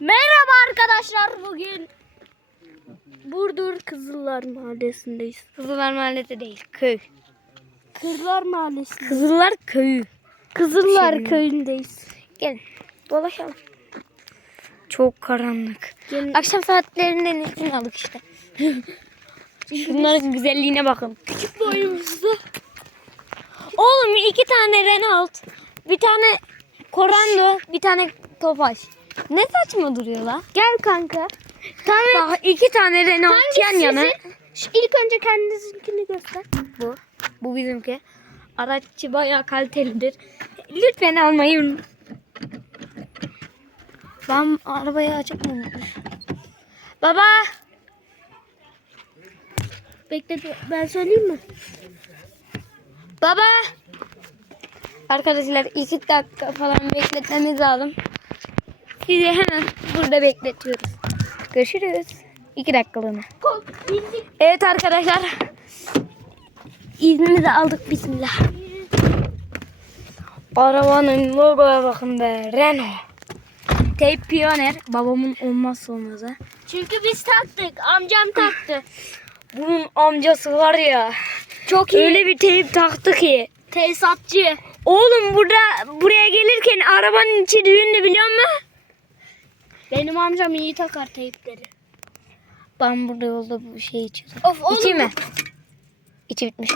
Merhaba arkadaşlar bugün Burdur Kızıllar Mahallesi'ndeyiz. Kızıllar Mahallesi değil, köy. Kızıllar Mahallesi. Kızıllar köyü. Kızıllar Şey- köyündeyiz. Gelin, dolaşalım. Çok karanlık. Gelin. Akşam saatlerinden izin aldık işte. Şunların güzelliğine bakın. Küçük boyumuzda. Oğlum iki tane Renault, bir tane Corando, bir tane Tofaş. Ne saçma duruyor la? Gel kanka. Tamam. Bak iki tane Renault Hangisi yan yana. sizin? Şu ilk önce kendinizinkini göster. Bu. Bu bizimki. Araççı bayağı kalitelidir. Lütfen almayın. Ben arabayı mı unutmuşum? Baba. Bekle ben söyleyeyim mi? Baba. Arkadaşlar iki dakika falan bekletmemiz lazım. Sizi hemen burada bekletiyoruz. Görüşürüz. İki dakikalığına. Evet arkadaşlar. İznimizi aldık. Bismillah. Arabanın logoya bakın be. Renault. Tape Pioneer. Babamın olmazsa olmazı. Çünkü biz taktık. Amcam taktı. Bunun amcası var ya. Çok iyi. Öyle bir teyp taktı ki. Tesisatçı. Oğlum burada buraya gelirken arabanın içi düğünlü biliyor musun? Benim amcam iyi takar teypleri. Ben burada yolda bu şey içiyordum. Of oğlum. İçi mi? İçi bitmiş.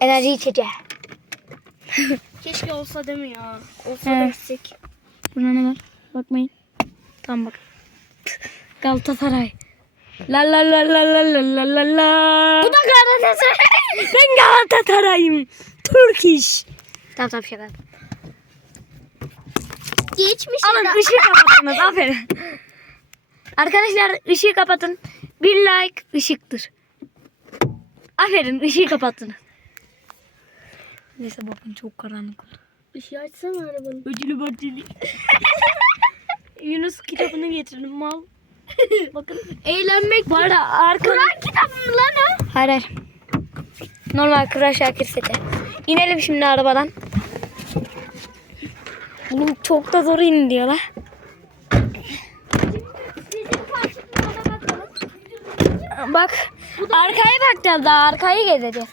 Enerji içeceği. Keşke olsa değil mi ya? Olsa da içsek. Buna ne var? Bakmayın. Tamam bak. Galatasaray. La la la la la la la la la. Bu da Galatasaray. Ben Galatasaray'ım. Türk iş. Tamam tamam şaka. Geçmiş Alın ışığı kapattınız. Aferin. Arkadaşlar ışığı kapatın. Bir like ışıktır. Aferin ışığı kapattınız. Neyse bakın çok karanlık oldu. Işığı açsana arabanın. Ödülü ödülü. Yunus kitabını getirin mal. Bakın. Eğlenmek. Bu arada arka... Kur'an kitabı mı lan o? Hayır hayır. Normal Kıra Şakir seti. İnelim şimdi arabadan. Oğlum çok da zor indi ya la. Bak arkaya bakacağız daha arkayı gezeceğiz.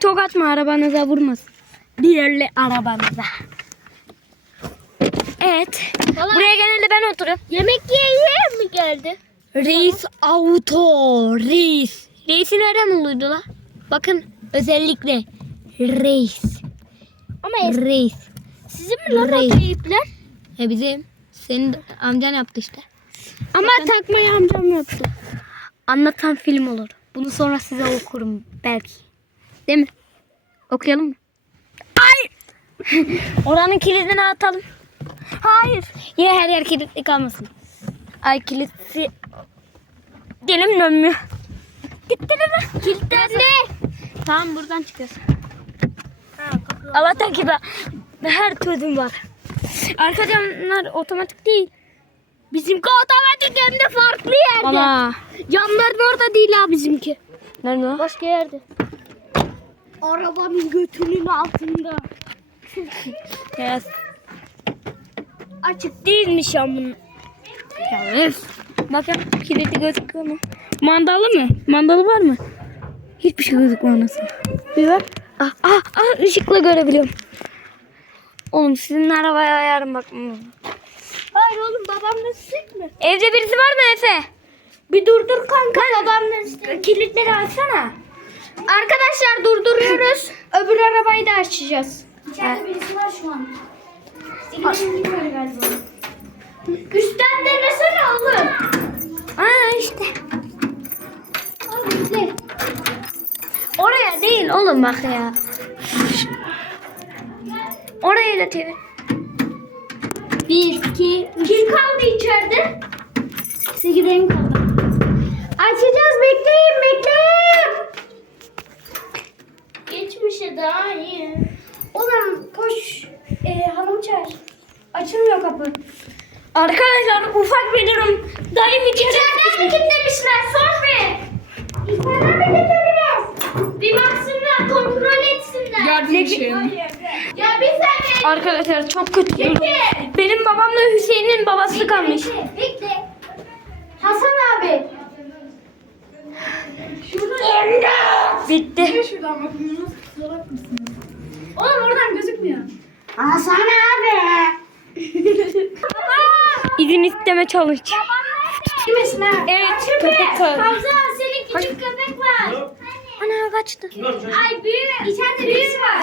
Çok atma arabanıza vurmasın. Diğerli arabanıza. Evet. Valla- Buraya genelde ben oturuyorum. Yemek yiye yiye mi geldi? Reis Auto. Reis. Reis'i nereden buluydu la? Bakın özellikle Reis. Ama Reis. Sizin mi lan o Rey. teypler? E bizim senin amcan yaptı işte. Ama takmayı amcam yaptı. Anlatan film olur. Bunu sonra size okurum belki. Değil mi? Okuyalım mı? Ay! Oranın kilidini atalım. Hayır. Yine her yer kilitli kalmasın. Ay kilitli. Dilim dönmüyor. Git kilidi. Kilitlendi. Tamam buradan çıkıyorsun. Allah'tan ki ben her türlü var. Arka camlar otomatik değil. Bizimki otomatik hem de farklı yerde. Ama. Camların orada değil ha bizimki. Nerede o? Başka yerde. Arabanın götünün altında. Ya, Açık değilmiş ya bunun. öf. Bakın kilitli gözüküyor mu? Mandalı mı? Mandalı var mı? Hiçbir şey gözükmüyor nasıl? Bir bak. Ah, ah, ah ışıkla görebiliyorum. Oğlum sizin arabaya ayarım bak. Hayır oğlum babamla sık mı? Evde birisi var mı Efe? Bir durdur kanka babamla sık. Kilitleri açsana. Arkadaşlar durduruyoruz. Öbür arabayı da açacağız. İçeride birisi var şu an. galiba. Üstten denesene oğlum. Aa işte. Oraya değil oğlum bak ya. Oraya da çevir. Bir, iki, üç. Kim kaldı içeride? Sekizen kaldı. Açacağız bekleyin bekleyin. Geçmişe daha iyi. Oğlum koş. Ee, hanım çağır. Açılmıyor kapı. Arkadaşlar ufak bir durum. Dayım içeri. İçeriden mi kilitlemişler? Sor bir. İçeriden mi kilitlediniz? Bir baksınlar kontrol etsinler. yardım için. Arkadaşlar çok kötü durum. Benim babamla Hüseyin'in babası kalmış. Bekle. Hasan abi. Bitti. Şuradan bakın nasıl salak mısınız? Oğlum oradan gözükmüyor. Hasan abi. İzin isteme challenge. Kimsin ha? Evet köpek. Hamza senin küçük köpek var. Ana kaçtı. Ay büyük. İçeride birisi var.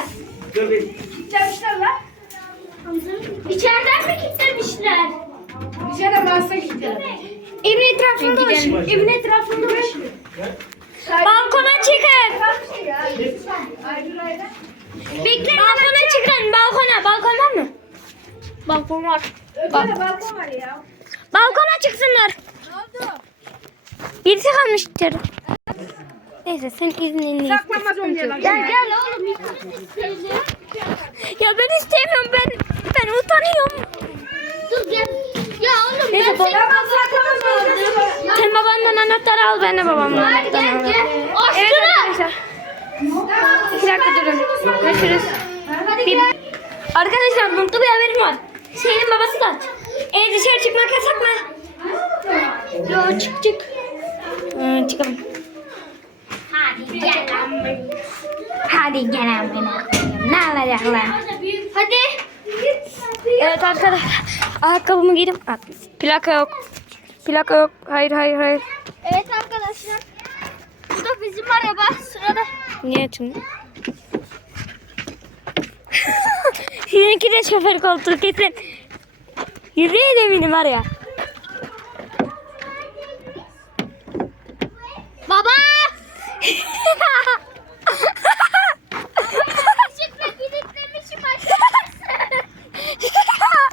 Kilitlemişler lan. İçeriden mi kilitlemişler? Dışarıdan ben size gideceğim. Evin etrafında dolaşıyor. Evin etrafında dolaşıyor. Balkona çıkın. Bekle. Balkona çıkın. Balkona. Balkon var mı? Balkon var. Ötede balkon var ya. Balkona çıksınlar. Ne oldu? Birisi kalmış içeri. Neyse sen iznini Saklanmaz oynayalım. Gel gel oğlum. Ya ben istemiyorum ben ben utanıyorum. Dur gel. Ya oğlum Neyse, ben baba- seni saklamaz oldum. Sen babandan anahtarı al ben de babamdan Hadi anahtarı gel alayım. gel. Evet Açtırın. arkadaşlar. İki dakika durun. Görüşürüz. Hadi Bir- gel. Arkadaşlar mutlu bir haberim var. Şeyin babası da aç. E dışarı çıkmak yasak mı? Yo çık çık. Ee, çıkalım. Hadi gel. Hadi gel amına koyayım. Ne alacaklar? Hadi. Evet arkadaşlar. Ayakkabımı giydim. Aa, Plaka yok. Plaka yok. Hayır hayır hayır. Evet arkadaşlar. Bu da bizim araba. Sırada. Niye açılmıyor? Sizinki de şoför koltuğu kesin. Yüreğe eminim var ya. Baba. Işıkla kilitlemişim aşağısı.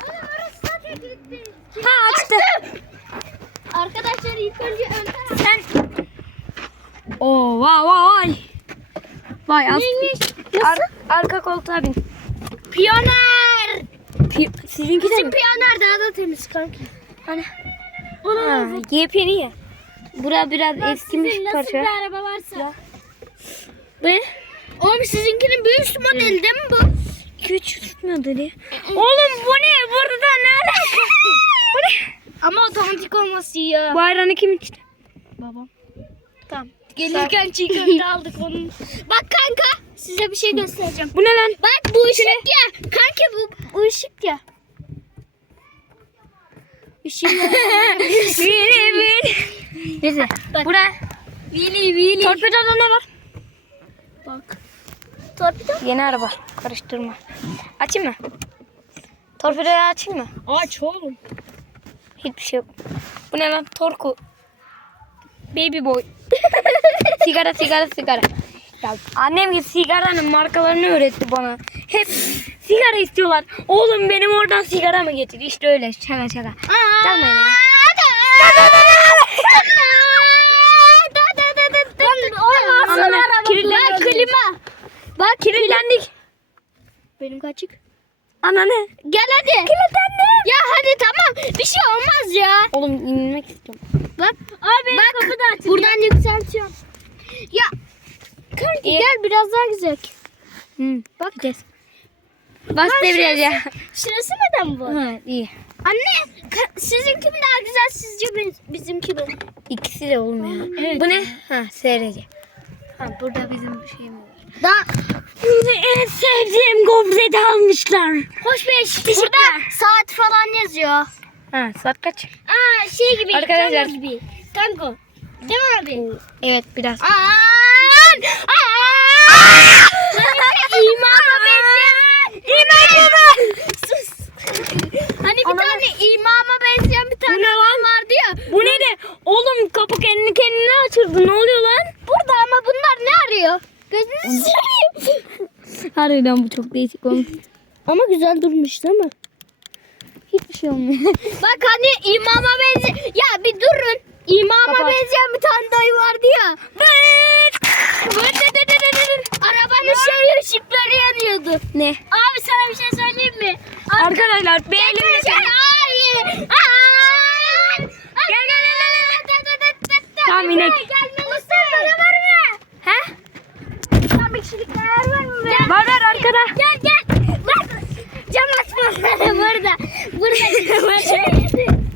Oğlum orası zaten kilitli. ha açtı. Arkadaşlar ilk önce önden Sen. Oo vay vay. Vay as. Ar- arka koltuğa bin. Piyoner. Pi- Sizinki de mi? Piyoner daha da temiz kanki. Hani? Ha, yepyeni ya. Bura biraz eskimiş Sizin nasıl parça. bir araba varsa. Ne? Oğlum sizinkinin bir üst modeli değil mi bu? 2-3 tutmadı diye. Oğlum bu ne? Burada ne alaka? bu ne? Ama otomatik olması iyi. Bu ayranı kim içti? Babam. Tamam. Gelirken çiğ köfte aldık onun. Bak kanka size bir şey göstereceğim. Bu ne lan? Bak bu ışık ya. Kanka bu, bu ışık ya. Işığı Vili vili. Neyse. Bura. Vili vili. Torpidoda ne var? Bak. Torpido. Yeni araba. Karıştırma. Açayım mı? Torpidoyu açayım mı? Aç oğlum. Hiçbir şey yok. Bu ne lan? Torku. Baby boy. sigara sigara sigara. Ya annem gibi sigaranın markalarını öğretti bana. Hep sigara istiyorlar. Oğlum benim oradan sigara mı getir? İşte öyle şaka şaka. Çalmayın ya. Ananı kirlendik. Bak klima. Bak kirlendik. Benim kaçık. Ananı. Gel hadi. Kirlendim. Ya hadi tamam. Bir şey olmaz ya. Oğlum inmek istiyorum. Bak. Abi Bak, kapı da açık. Buradan yükseltiyorum. Ya. Kanki İyi. gel biraz daha güzel. Hı. Bak. Bas debriyaja. Şurası neden bu? Ha iyi. Anne sizinki mi daha güzel sizce bi- bizimki mi? İkisi de olmuyor. Evet. Bu ne? Ha SRC. Ha burada bizim şeyimiz Daha En sevdiğim gofreti almışlar. hoş beş. Burada saat falan yazıyor. Ha saat kaç? Aa şey gibi. Arkadaşlar. tango gibi. Tango. Değil mi abi? Evet biraz. Aa! Aa! İmama benzeyen. İmama. Sus. Hani bir Ana. tane imama benzeyen bir tane Bu ne lan? adam vardı ya. Bu ne de? Oğlum kapı kendi kendine açıldı. Ne oluyor lan? Burada ama bunlar ne arıyor? Gözünü seveyim. Harbiden bu çok değişik olmuş. Ama güzel durmuş değil mi? Hiçbir şey olmuyor. Bak hani imama benzeyen... Ya bir durun. İmama Kapat. benzeyen bir tane dayı vardı ya. Arabanın şey ışıkları yanıyordu. ne? Abi sana bir şey söyleyeyim mi? Abi, Arkadaşlar elimle Gel, Hayır. Aa! Gel gel gel gel. Tamam, inek.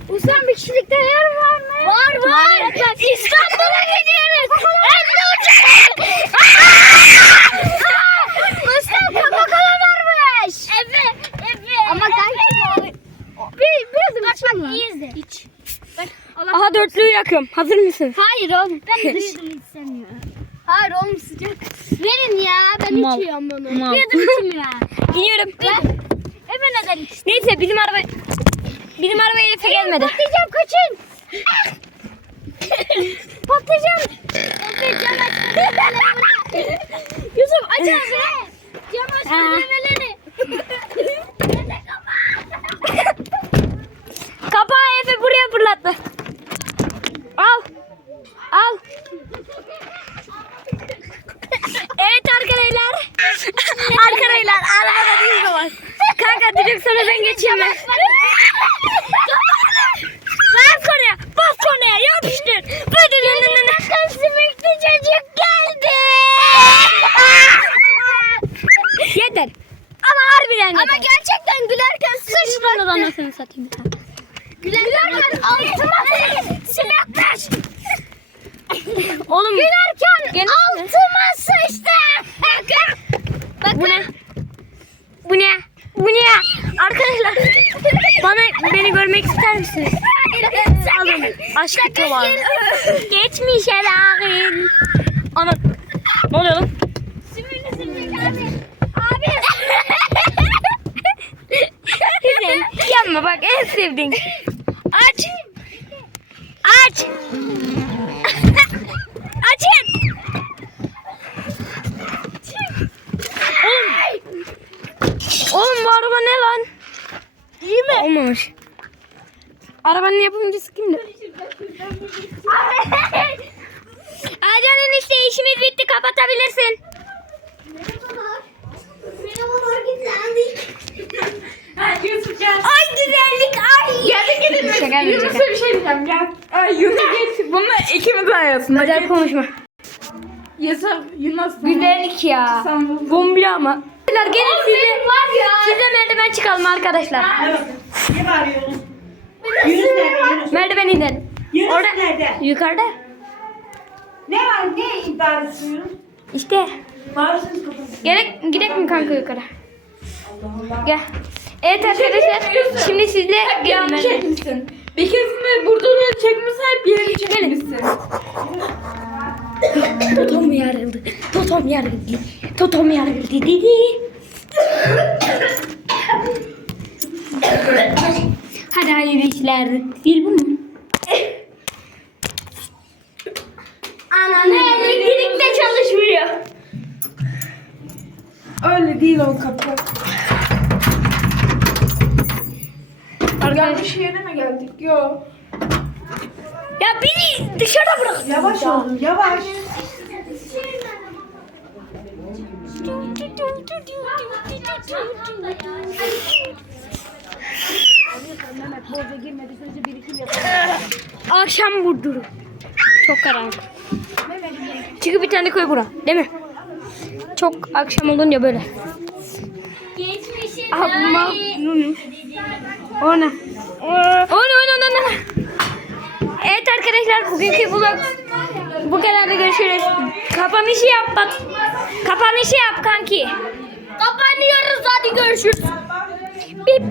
Ustam bir kişilikte yer var mı? Var var. İstanbul'a gidiyoruz. Hem de uçarak. Ustam Coca Cola varmış. Evet. Evet. Ama kanki bir biraz da bak bak iyi izle. İç. Aha dörtlüyü yakım. Hazır mısın? Hayır oğlum. Ben duyduğumu istemiyorum. Hayır oğlum sıcak. Verin ya ben Mal. içiyorum bunu. Mal. Bir adım içim ya. İniyorum. Ben, hemen adım Neyse bizim araba Efe gelmedi. Patlayacağım kaçın. Patlayacağım. Efe cam aç. Yusuf aç ağzını. Cam aç memeleri. Kapağı Efe buraya fırlattı. Al. Al. Evet arkadaşlar. arkadaşlar var. Kanka direksiyona ben geçeyim ben. Bas konuya. Bas konuya. Yapıştır. Böyle Bakın simikli çocuk geldi. Yeter. Ama harbiden yeter. Ama gerçekten gülerken Sıçmanın sıçradı. anasını satayım. Gülerken altıma sıçtı. Oğlum. Gülerken Gene- altıma sıçtı. Bakın. Bu ne? Bu ne? Bu ne? Arkadaşlar bana beni görmek ister misiniz? Alın aşk var. Geçmiş helal. Ana. Ne oluyor lan? Abi. Abi. Güzel. Yanma bak en sevdiğin. Aç. Aç. Açın. Oğlum. Oğlum bu araba ne lan? İyi mi? Olmamış. Arabanın yapımcısı kimdi? Acanın işte işimiz bitti kapatabilirsin. Merhabalar güzellik. Ha Yusuf gel. Ay güzellik ay. Geldik gidin. Şaka yapıyorum, Yunus'a bir şey diyeceğim gel. Ay Yunus geç. Bunlar ikimiz arasında. Geç. konuşma. Yusuf Yunus. Güzellik ya. Sen- Bombi ama. Gelin size, Var ya. size merdiven çıkalım arkadaşlar. Ne bağırıyorsun? Yunus nerede Yunus? Merdiven inelim. Yunus Orada. nerede? Yukarıda. Ne var? Ne iddiası Yunus? İşte. Bağırsınız kafası. Gerek gidelim mi kanka yukarı? Gel. Evet arkadaşlar. Şimdi sizle gelin. çekmişsin. Bir keresinde burada oraya çekmişsin hep yerini çekmişsin. Totom yarıldı. Totom yarıldı. Totom yarıldı. Dedi. Hadi hayırlı işler. Değil bu mu? Ananı elektrik de çalışmıyor. Öyle değil o kapı. Yanlış yere mi geldik? Yok. Ya beni dışarıda bırak. Yavaş olun yavaş. Akşam vurduru. Çok karanlık. Çıkıp bir tane koy bura. Değil mi? Çok akşam olunca böyle. Bu mal. O ne? O ne o ne o ne, o ne? Evet arkadaşlar bugünkü vlog bu kadar da görüşürüz. Kapanışı yap bak. Kapanışı yap kanki. Kapanıyoruz hadi görüşürüz. Bip.